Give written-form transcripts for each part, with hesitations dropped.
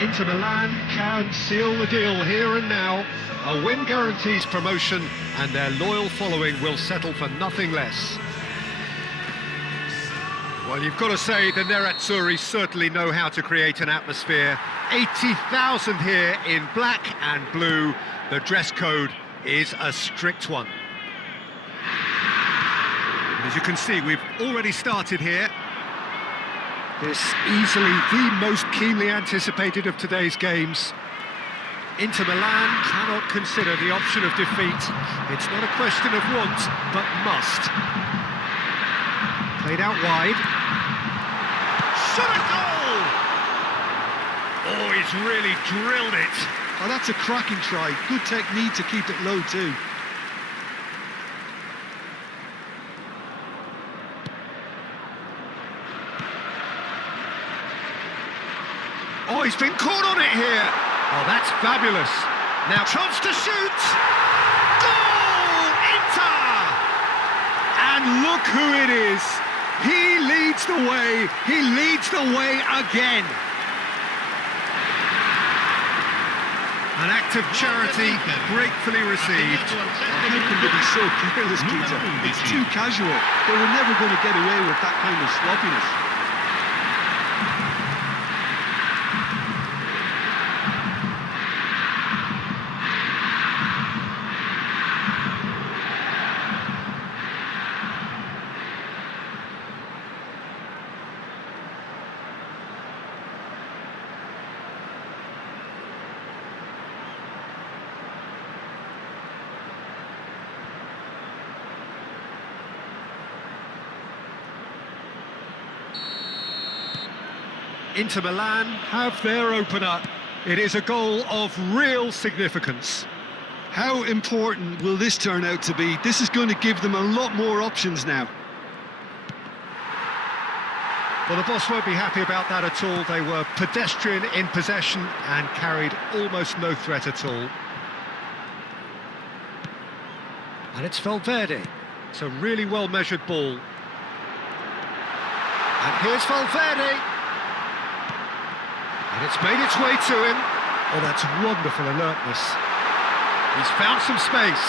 Inter Milan can seal the deal here and now. A win guarantees promotion, and their loyal following will settle for nothing less. Well, you've got to say the Nerazzurri certainly know how to create an atmosphere. 80,000 here in black and blue. The dress code is a strict one. And as you can see, we've already started here. This easily the most keenly anticipated of today's games. Inter Milan cannot consider the option of defeat. It's not a question of want, but must. Played out wide. Shot a goal! Oh, he's really drilled it. Oh, that's a cracking try. Good technique to keep it low too. Oh, he's been caught on it here. Oh, that's fabulous. Now chance to shoot. Goal! Inter! And look who it is. He leads the way. He leads the way again. An act of charity gratefully received. How can they be so careless, Peter? It's too casual. They were never going to get away with that kind of sloppiness. Inter Milan have their opener. It is a goal of real significance. How important will this turn out to be? This is going to give them a lot more options now. Well, the boss won't be happy about that at all. They were pedestrian in possession and carried almost no threat at all. And it's Valverde. It's a really well-measured ball. And here's Valverde. And it's made its way to him. Oh, that's wonderful alertness. He's found some space.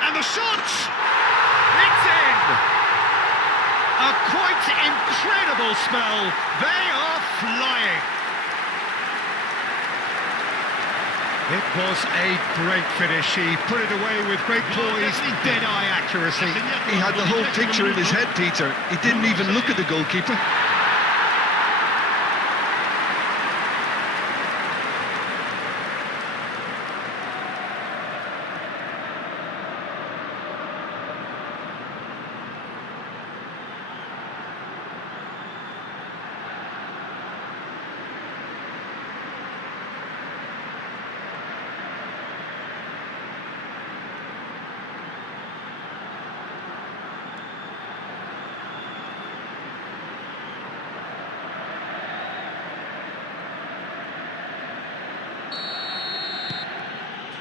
And the shot! It's in! A quite incredible spell. They are flying. It was a great finish. He put it away with great poise, dead-eye accuracy. He had the whole picture in his head, Peter. He didn't even look at the goalkeeper.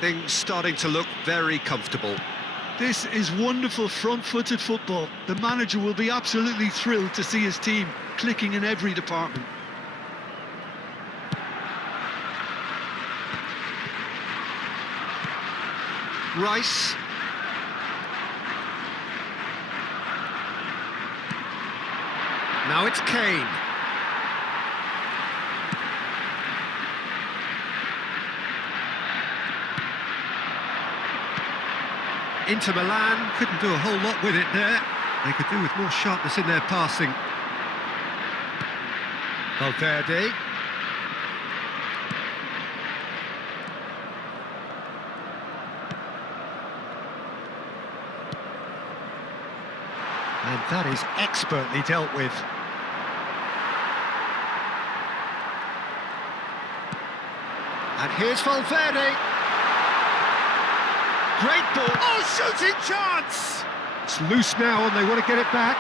Things starting to look very comfortable. This is wonderful front-footed football. The manager will be absolutely thrilled to see his team clicking in every department. Rice. Now it's Kane. Inter Milan couldn't do a whole lot with it there. They could do with more sharpness in their passing. Valverde. And that is expertly dealt with. And here's Valverde. Great ball. Oh, shooting chance! It's loose now and they want to get it back.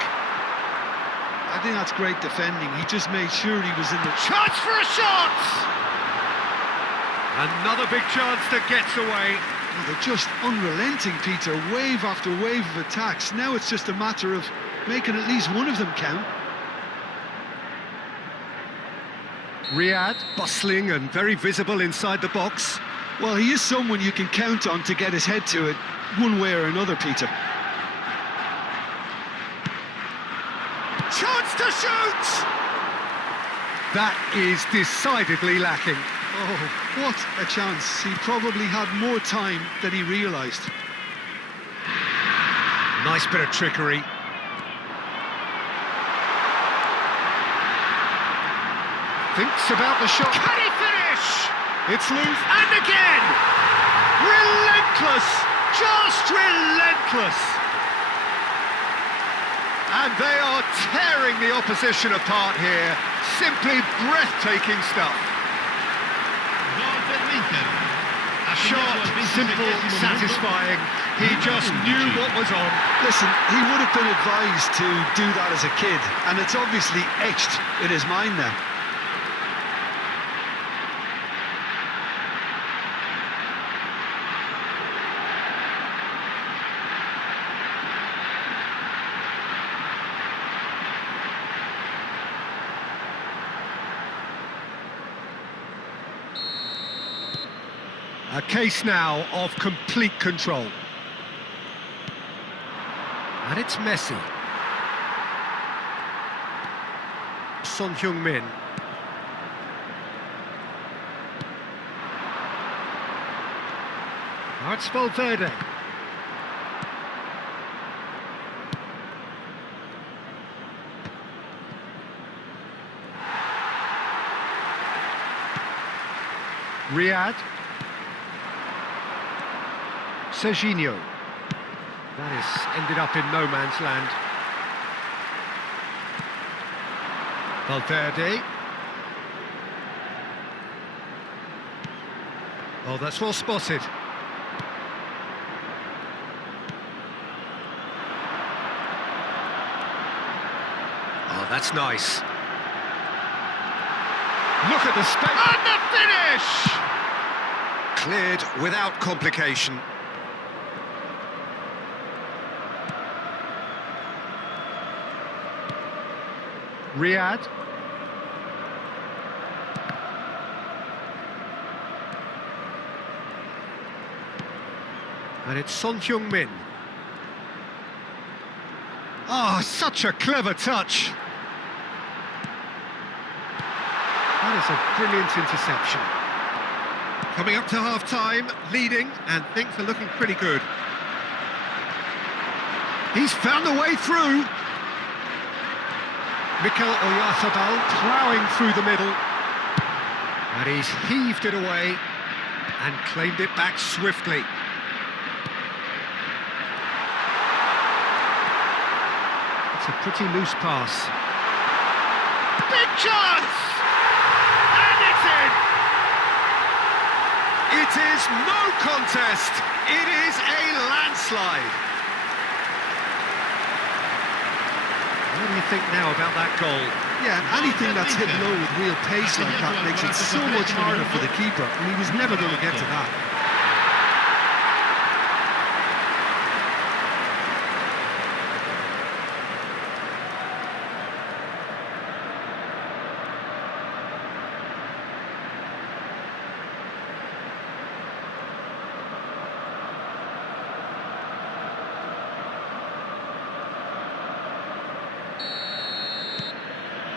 I think that's great defending. He just made sure he was in the... Chance for a shot! Another big chance that gets away. Oh, they're just unrelenting, Peter. Wave after wave of attacks. Now it's just a matter of making at least one of them count. Riyad, bustling and very visible inside the box. Well, he is someone you can count on to get his head to it, one way or another, Peter. Chance to shoot! That is decidedly lacking. Oh, what a chance. He probably had more time than he realised. Nice bit of trickery. Thinks about the shot. Can he finish? It's loose. And again! Relentless! Just relentless! And they are tearing the opposition apart here. Simply breathtaking stuff. Sharp, simple, satisfying. He just knew what was on. Listen, he would have been advised to do that as a kid, and it's obviously etched in his mind now. A case now of complete control. And it's Messi. Son Heung-min. Now it's Valverde. Riyad. Serginho. That has ended up in no man's land. Valverde. Oh, that's well spotted. Oh, that's nice. Look at the space. And the finish! Cleared without complication. Riyad. And it's Son Heung-min. Oh, such a clever touch. That is a brilliant interception. Coming up to half-time, leading, and things are looking pretty good. He's found a way through. Mikel Oyarzabal ploughing through the middle. And he's heaved it away and claimed it back swiftly. It's a pretty loose pass. Big chance! And it's in! It is no contest. It is a landslide. What do you think now about that goal? Yeah, and anything that's hit low with real pace like that makes it so much harder for the keeper, and he was never going to get to that.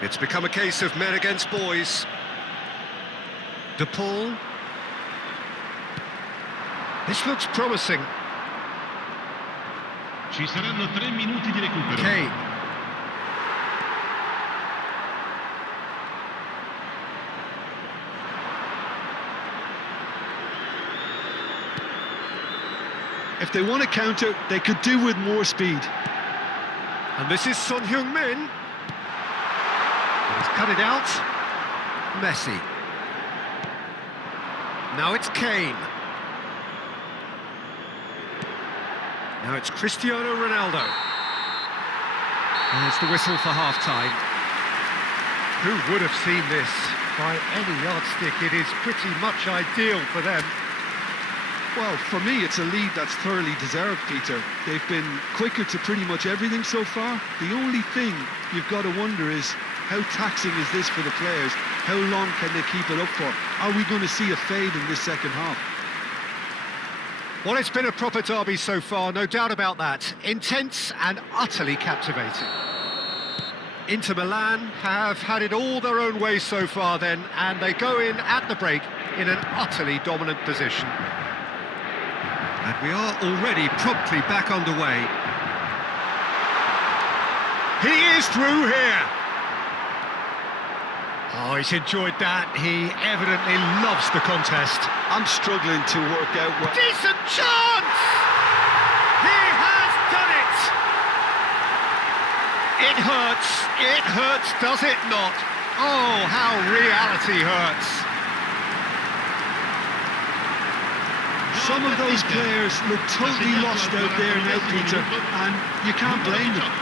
It's become a case of men against boys. De Paul. This looks promising. Ci saranno 3 minuti di recupero. Kane. If they want to counter, they could do with more speed. And this is Son Heung-min. He's cut it out. Messi. Now it's Kane. Now it's Cristiano Ronaldo. There's the whistle for half-time. Who would have seen this? By any yardstick, it is pretty much ideal for them. Well, for me, it's a lead that's thoroughly deserved, Peter. They've been quicker to pretty much everything so far. The only thing you've got to wonder is, how taxing is this for the players? How long can they keep it up for? Are we going to see a fade in this second half? Well, it's been a proper derby so far, no doubt about that. Intense and utterly captivating. Inter Milan have had it all their own way so far then, and they go in at the break in an utterly dominant position. And we are already promptly back underway. He is through here. Oh, he's enjoyed that. He evidently loves the contest. I'm struggling to work out what... Decent chance! He has done it! It hurts, does it not? Oh, how reality hurts. Some of those players look totally lost out there now, Peter, and you can't blame them.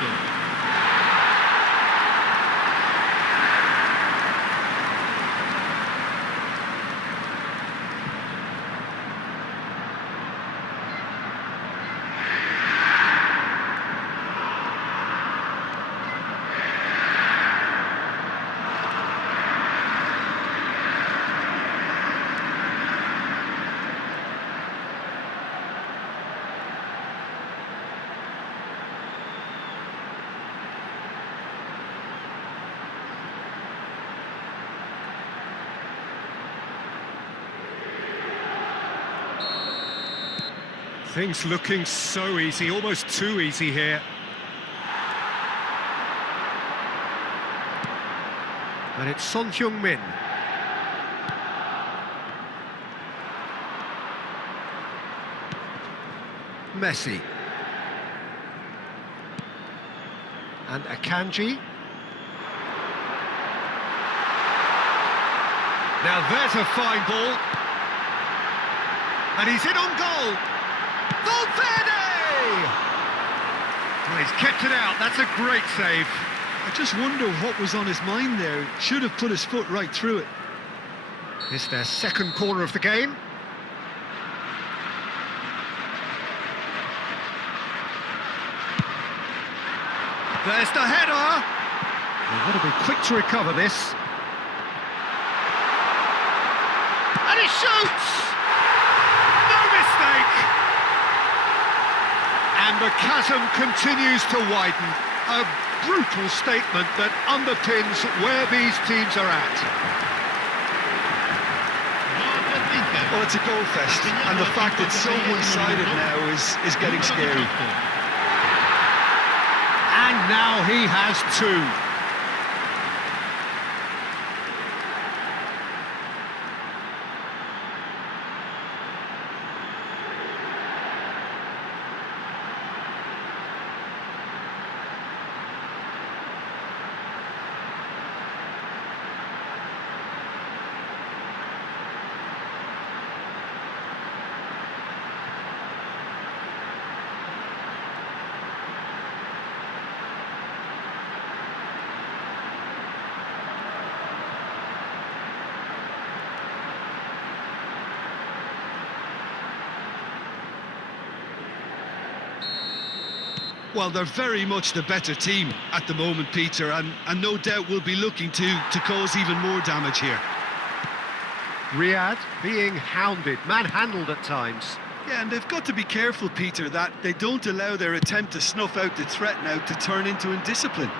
Things looking so easy, almost too easy here. And it's Son Heung-min. Messi. And Akanji. Now there's a fine ball. And he's in on goal. Valverde! Well, he's kept it out, that's a great save. I just wonder what was on his mind there. Should have put his foot right through it. It's their second corner of the game. There's the header! They've got to be quick to recover this. And he shoots! No mistake! And the chasm continues to widen. A brutal statement that underpins where these teams are at. Well, it's a goal fest, and the fact it's so one-sided now is getting scary. And now he has two. Well, they're very much the better team at the moment, Peter, and no doubt will be looking to cause even more damage here. Riyadh being hounded, manhandled at times. Yeah, and they've got to be careful, Peter, that they don't allow their attempt to snuff out the threat now to turn into indiscipline.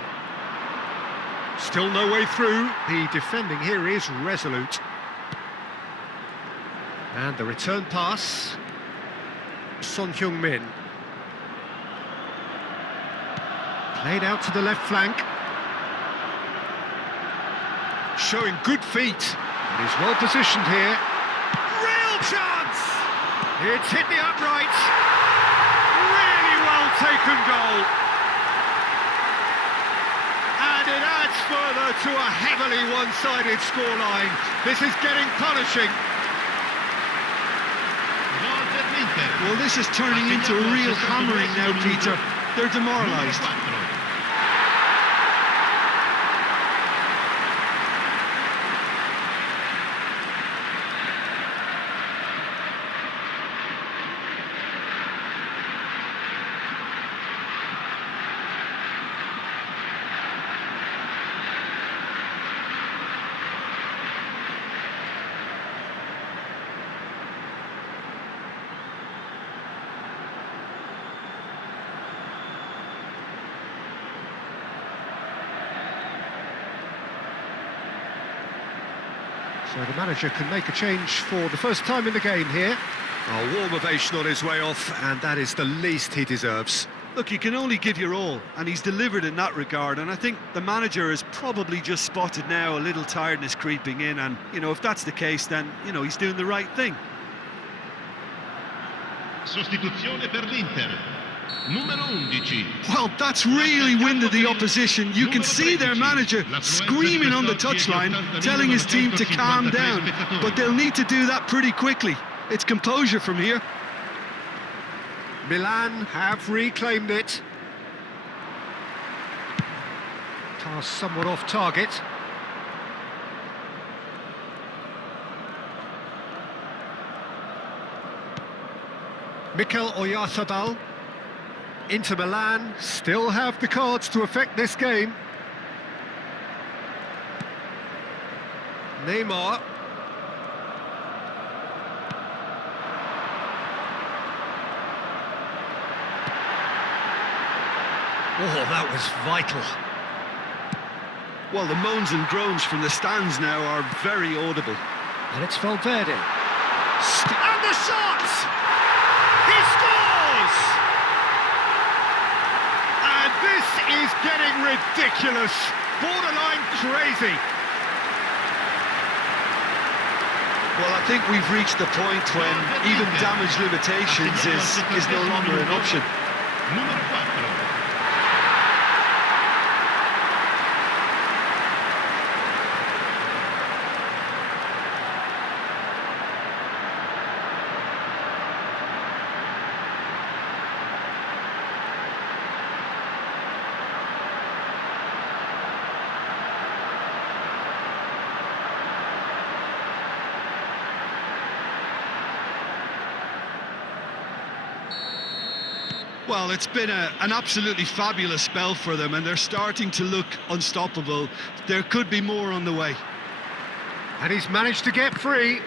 Still no way through. The defending here is resolute. And the return pass. Son Heung-min. Played out to the left flank. Showing good feet. And he's well positioned here. Real chance! It's hit the upright. Really well taken goal. And it adds further to a heavily one-sided scoreline. This is getting punishing. Well, this is turning into a real hammering now, Peter. They're demoralised. So the manager can make a change for the first time in the game here. A warm ovation on his way off, and that is the least he deserves. Look, you can only give your all, and he's delivered in that regard, and I think the manager has probably just spotted now a little tiredness creeping in, and, you know, if that's the case, then, you know, he's doing the right thing. Sostituzione per l'Inter. Numero 11. Well, that's really winded the opposition. You can see their manager screaming on the touchline, telling his team to calm down, but they'll need to do that pretty quickly. It's composure from here. Milan have reclaimed it. Pass somewhat off target. Mikel Oyarzabal. Inter Milan still have the cards to affect this game. Neymar. Oh, that was vital. Well, the moans and groans from the stands now are very audible. And it's Valverde. And the shot! He scores! And this is getting ridiculous. Borderline crazy. Well, I think we've reached the point when even damage limitations is no longer an option. Numero 4. Well, it's been an absolutely fabulous spell for them, and they're starting to look unstoppable. There could be more on the way. And he's managed to get free.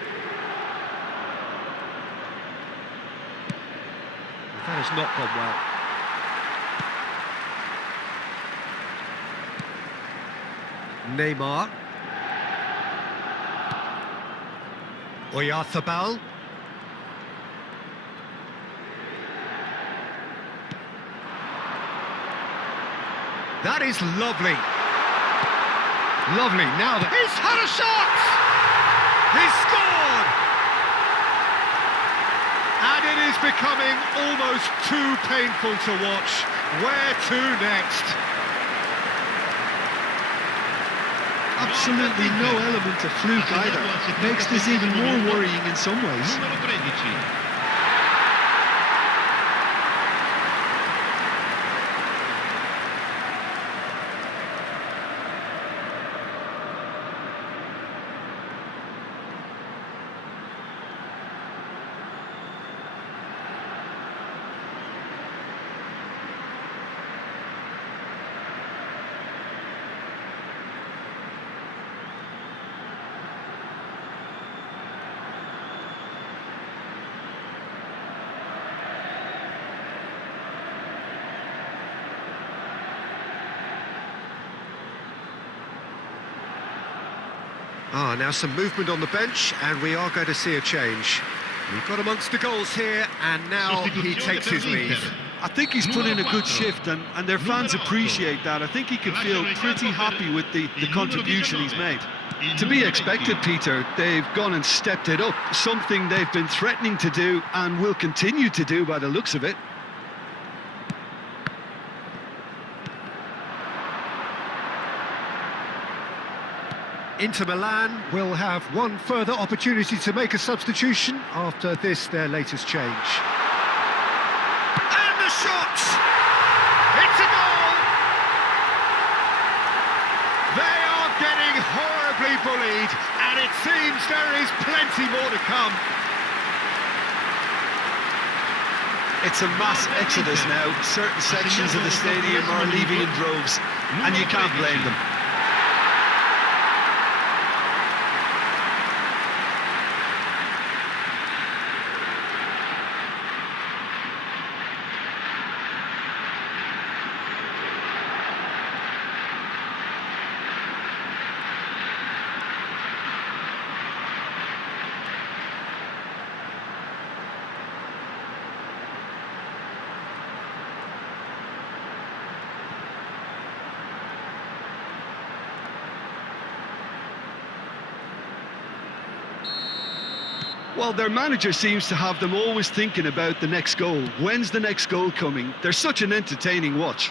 That has not gone well. Neymar. Oyarzabal. That is lovely. Lovely. Now he's had a shot! He's scored! And it is becoming almost too painful to watch. Where to next? Absolutely no element of fluke either. Makes this even more worrying in some ways. Numero 13. Now some movement on the bench, and we are going to see a change. We've got amongst the goals here, and now he takes his leave. I think he's put in a good shift, and their fans appreciate that. I think he can feel pretty happy with the contribution he's made. To be expected, Peter, they've gone and stepped it up, something they've been threatening to do and will continue to do by the looks of it. Inter Milan will have one further opportunity to make a substitution after this, their latest change. And the shot! It's a goal! They are getting horribly bullied, and it seems there is plenty more to come. It's a mass exodus now. Certain sections of the stadium are leaving in droves, and you can't blame them. Well, their manager seems to have them always thinking about the next goal. When's the next goal coming? They're such an entertaining watch.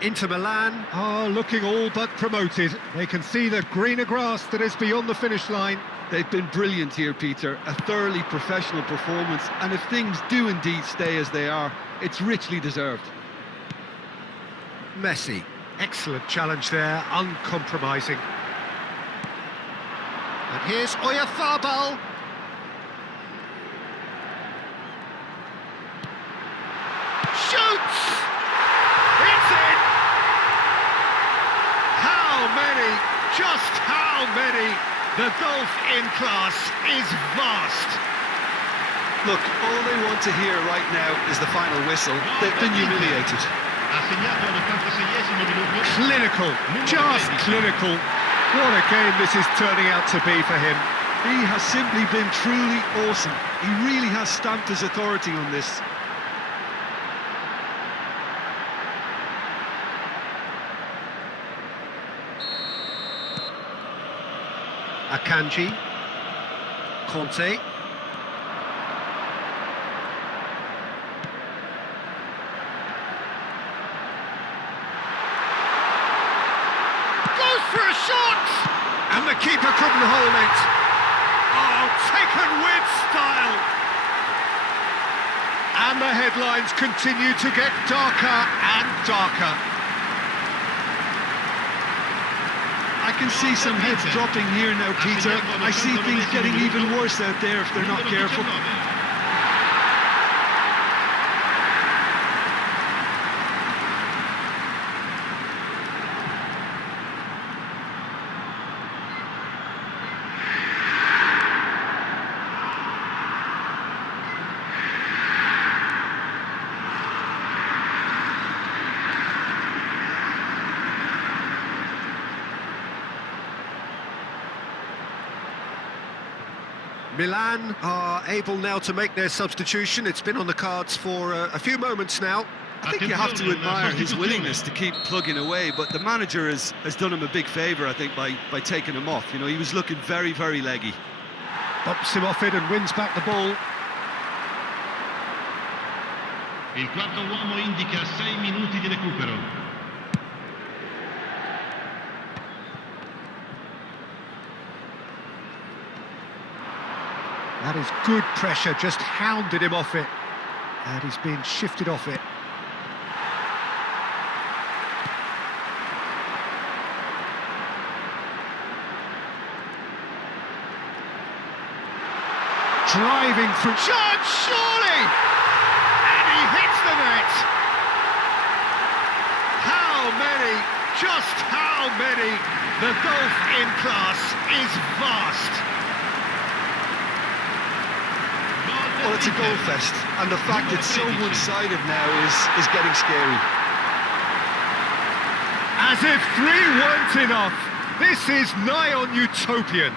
Inter Milan are looking all but promoted. They can see the greener grass that is beyond the finish line. They've been brilliant here, Peter. A thoroughly professional performance. And if things do indeed stay as they are, it's richly deserved. Messi, excellent challenge there, uncompromising. And here's eFootball. Shoots! It's in! How many? Just how many? The golf in class is vast. Look, all they want to hear right now is the final whistle. They've been humiliated. Ha segnato all'86esimo minuto. Clinical, just clinical. What a game this is turning out to be for him. He has simply been truly awesome. He really has stamped his authority on this. Akanji, Conte, goes for a shot, and the keeper couldn't hold it. Oh, taken with style. And the headlines continue to get darker and darker. I can see some heads dropping here now, Peter. I see things getting even worse out there if they're not careful. Milan are able now to make their substitution. It's been on the cards for a few moments now. I think you have to admire his willingness to keep plugging away, but the manager has done him a big favour, I think, by taking him off. You know, he was looking very, very leggy. Bumps him off it and wins back the ball. Il quarto uomo indica 6 minuti di recupero. That is good pressure, just hounded him off it. And he's being shifted off it. Driving through, shot, surely! And he hits the net! How many, just how many? The golf in class is vast. Well, it's a goal fest, and the fact it's so one-sided now is getting scary. As if 3 weren't enough, this is nigh on utopian.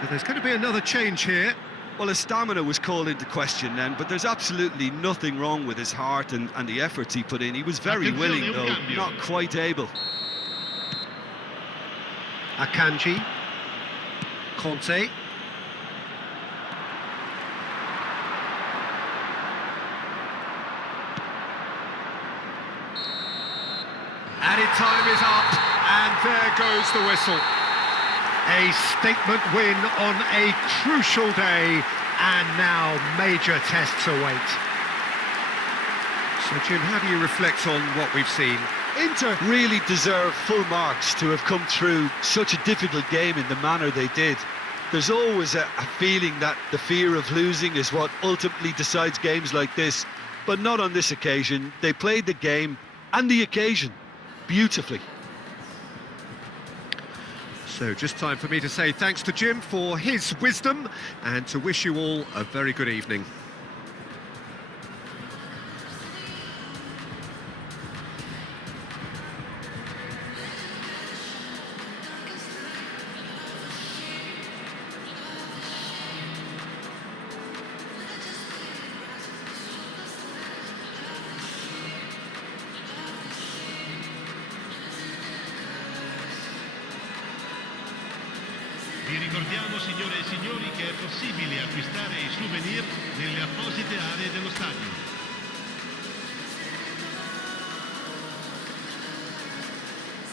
So there's going to be another change here. Well, his stamina was called into question then, but there's absolutely nothing wrong with his heart and the efforts he put in. He was very willing, though, not quite able. Akanji, Conte. Added time is up, and there goes the whistle. A statement win on a crucial day, and now major tests await. So, Jim, how do you reflect on what we've seen? Inter really deserve full marks to have come through such a difficult game in the manner they did. There's always a feeling that the fear of losing is what ultimately decides games like this, but not on this occasion. They played the game and the occasion beautifully. So just time for me to say thanks to Jim for his wisdom and to wish you all a very good evening. Vi ricordiamo, signore e signori, che è possibile acquistare i souvenir nelle apposite aree dello stadio.